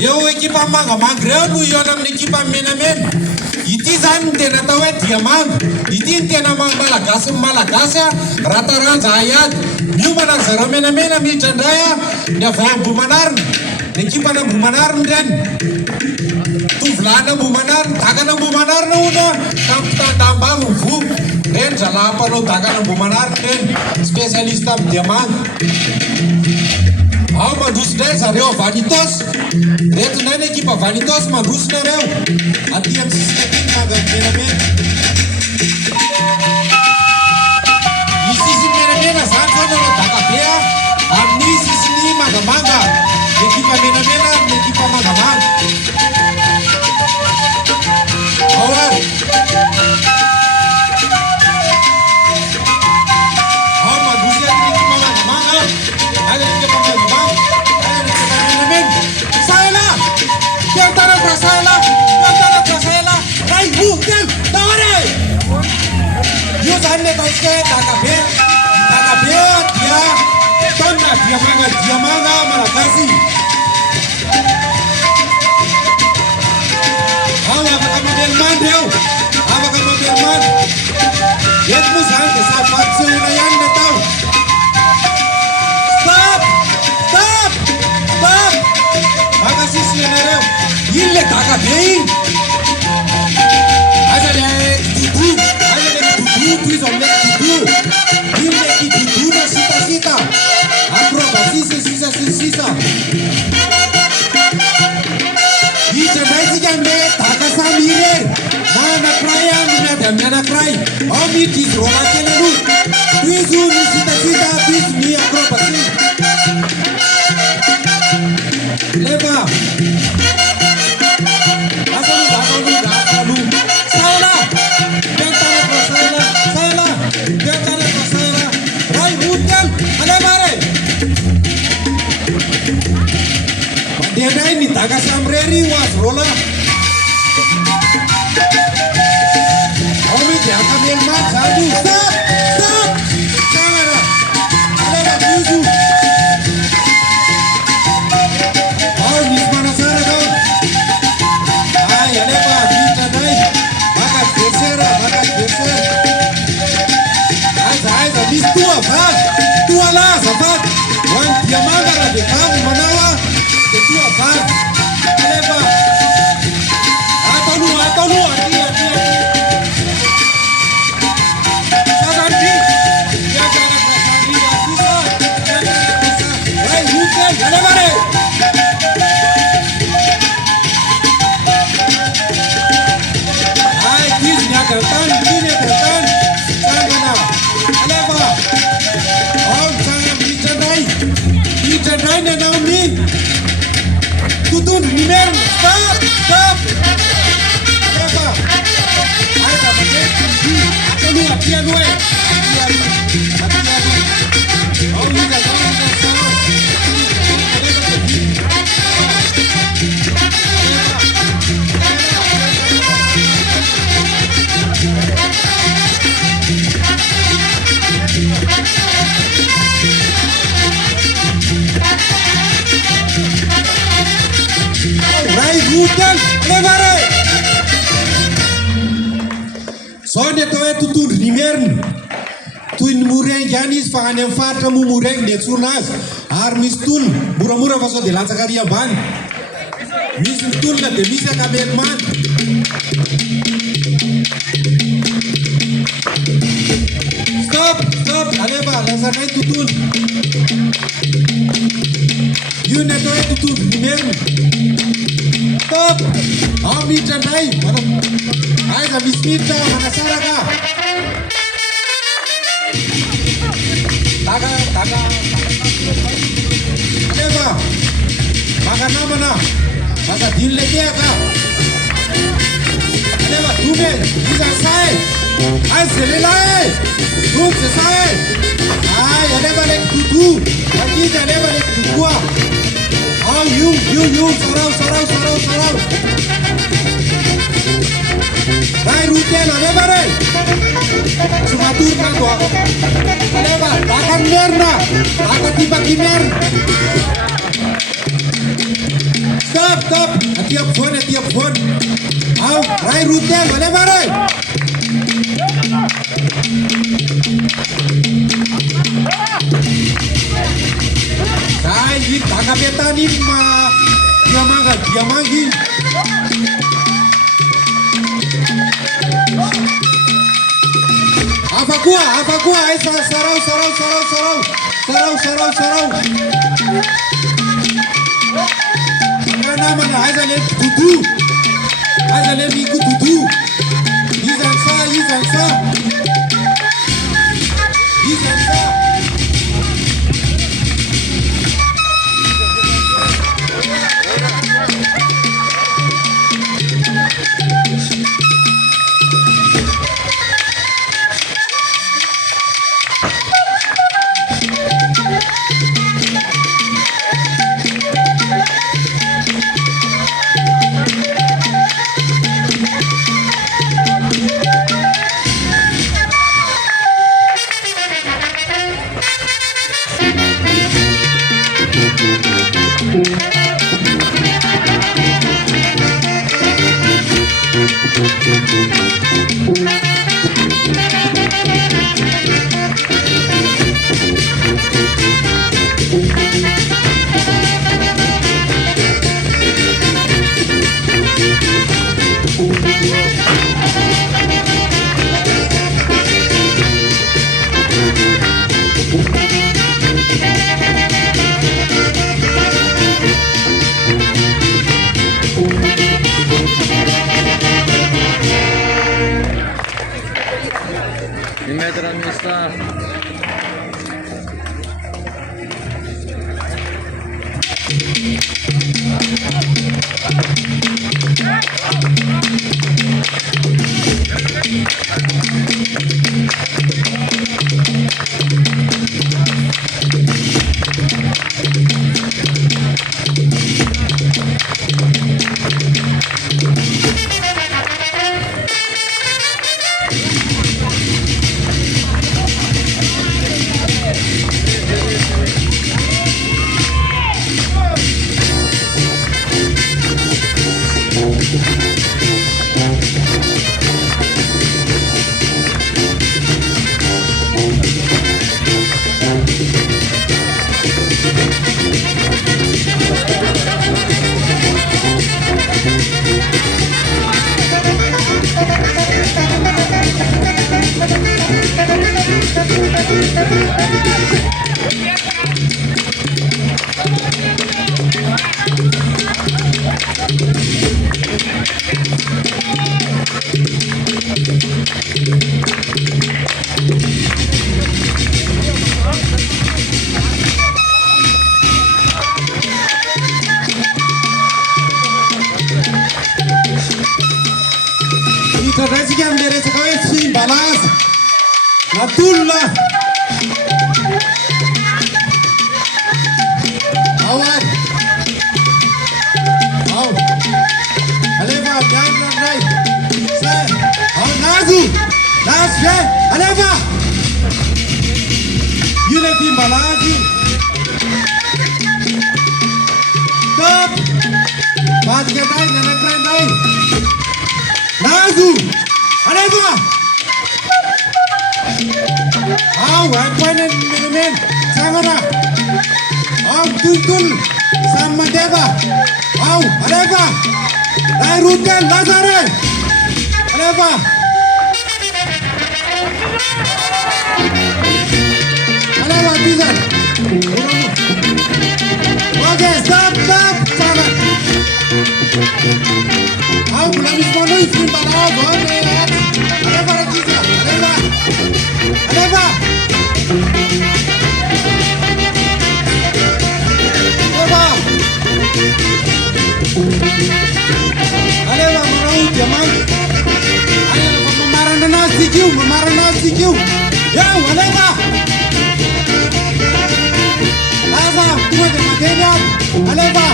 Eo ekipa mangamanga reo no eo amin'ny ekipa menamena. Ity zany ny tena atao hoe diamanga. Ity ny tena malagasy ny malagasy rataranja aiady. Miomana zareo menamena miditra indray ny avy Ambohimanarina. Ny ekipa n'Ambohimanarina reny. Tovolahy n'Ambohimanarina, daga n'Ambohimanarina hono tampitandambany vo. Reny zalahampanao daga n'Ambohimanarina reny. Spécialiste amin'ny diamanga. Ao mandroso indray zareo Vanitos. Reto indray ny ekipa Vanitos mandrosonareo. Aty amin'ny sisiny aty ny manga menamena. Ny sisiny menamena zany zany anao dakabe amin'ny sisiny mangamanga. Ny ekipa menamena ny ekipa mangamanga. Ao ary. Ao mandroso aty ny ekipa mangamanga. Any ny ekipa mangamanga. Any ny ekipa menamena. Saela! Piantana pra Saela! Piantana pra Saela! Ray Hutel! Taware! Io zany le ataontsika hoe dakabe. Dakabe dia tonna diamanga malagasy. Ao afaka mamelomandry ao. Afaka mamelomandry. Eto moa zany dia safatsona ihany ny atao. Stop! Stop! Stop! Maka sisiny anareo. Iny le dakabe iny. Aza le dudu. Aza le dudu toy izao le dudu. Iny le kidudu na sitasita. Acrobatie sisa. Itandraitsika le daka samy irery. Na anankiray any miady amin'ny anankiray. Ao mity izy roa kely aloha. Toy izy io ny sitasita, toy izy ny acrobatie. Leva. Saela! Piantana pra Saela! Saela! Piantana pra Saela! Ray Hutel! Alevare! Mandehanay ny daka samy rery ho azy rola. Ao mity akamelomany zany io. Stop! Stop! Tsangana! Aleva biso! Ao misy manasaraka ao. Ay, aleva miditra indray. Maka adversaire. Aiza misy toa vagy. Toa laza vagy. Ho an'ny diamanga raha dia vavy manao dia toa vagy. Aleva. Ataloha. Aty. Sasandry. Piantana pra Sandrina Atisa. Ray Hutel. Aleva re. Agartany, Sangana, Aleva, ao Sangana miditra indray ny anao amin'ny tontondro numero. Stop! Aleva, aiza mandray ataloha, aty aloha e. Ao iza zao Ray Hutel, levare! Zao ny atao hoe tontondro numeriny. Toy ny morengy any izy fa any amin'ny faritra moa morengy ny antsoina azy. Ary misy tolona, moramora fa sao dia latsaka ary ambany. Misy ny tolona dia misy akamelomany. Stop! Aleva, lazanay tontondro. Io ny atao hoe tontondro numeriny. Stop! Ao miditra indray. Aiza misy miditra manasaraka. Daga. Aleva. Maka namana. Masadiny le tehaka. Aleva, dume. Iza sae. Ay, zelelae. Dume se sae. Ay, aleva le dudu. Akita aleva le dudua. Oh, you, sarau. Ray Hutel, aleva. Sumaturna ko. Aleva, dakan merna. Dakan tiba kimer. Stop. tiap phone. Au, rai rute, mana barai? Sai, ini tagap eta ni dia magi. Apa gua? Sarau. Mana azale tutu. Azale miku tutu. Izansa. Terasikan dari sekolah swing balas, Natullah, awal, Aleva, jangan naik, Nazu, Aleva, Unity balas, stop, basket naik, nenek naik. Nazu, Aleva. Appointed men, Samara. Tutul, Samadeva. Aleva. Rutel, Lazare. Aleva. Aleva, Tizan. Okay, stop. Sana. Bulan Ismano izin pada boleh. Aleva Rajiza, Aleva. Aleva mau jaman. Aleva memarah nasi kiu. Ya, Aleva. Aleva, tunggu makanya. Aleva.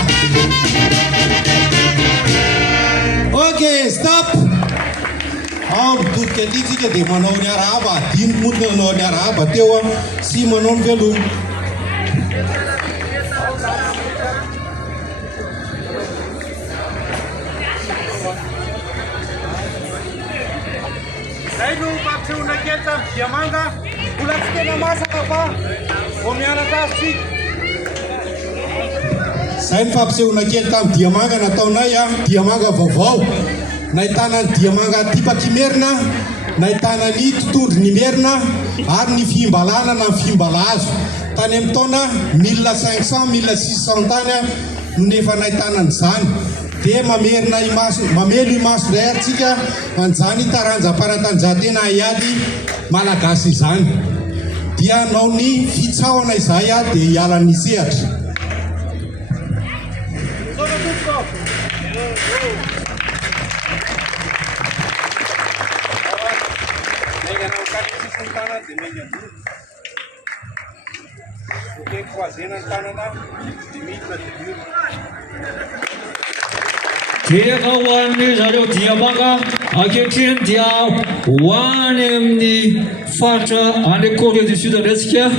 Okay, stop. Tu kendi ke de manon ya raba, tin mut no ya raba, tewa si manon velu. Diamanga mbola tsy tena masaka fa vao mianatra azy tsika. Zay ny fampisehoana kely tamin'ny Diamanga nataonay a, Diamanga vaovao. Nahitana ny Diamanga tipa-kimerina, nahitana ny totondry ny merina ary ny fimbalana na ny fimbalazo. Tany amin'ny taona 1500 1600 tany a no nefa nahitana an'izany. Dia mamelo imaso iray aritsika an'izany taranjam-panatanjahantena hiady malagasy izany. Dia nao ny fitsaoana izay a dia hiala ny sehatra. Dia ho an'ny zareo Diamanga ankehitriny dia ho any amin'ny faritra any Corée du Sud resika.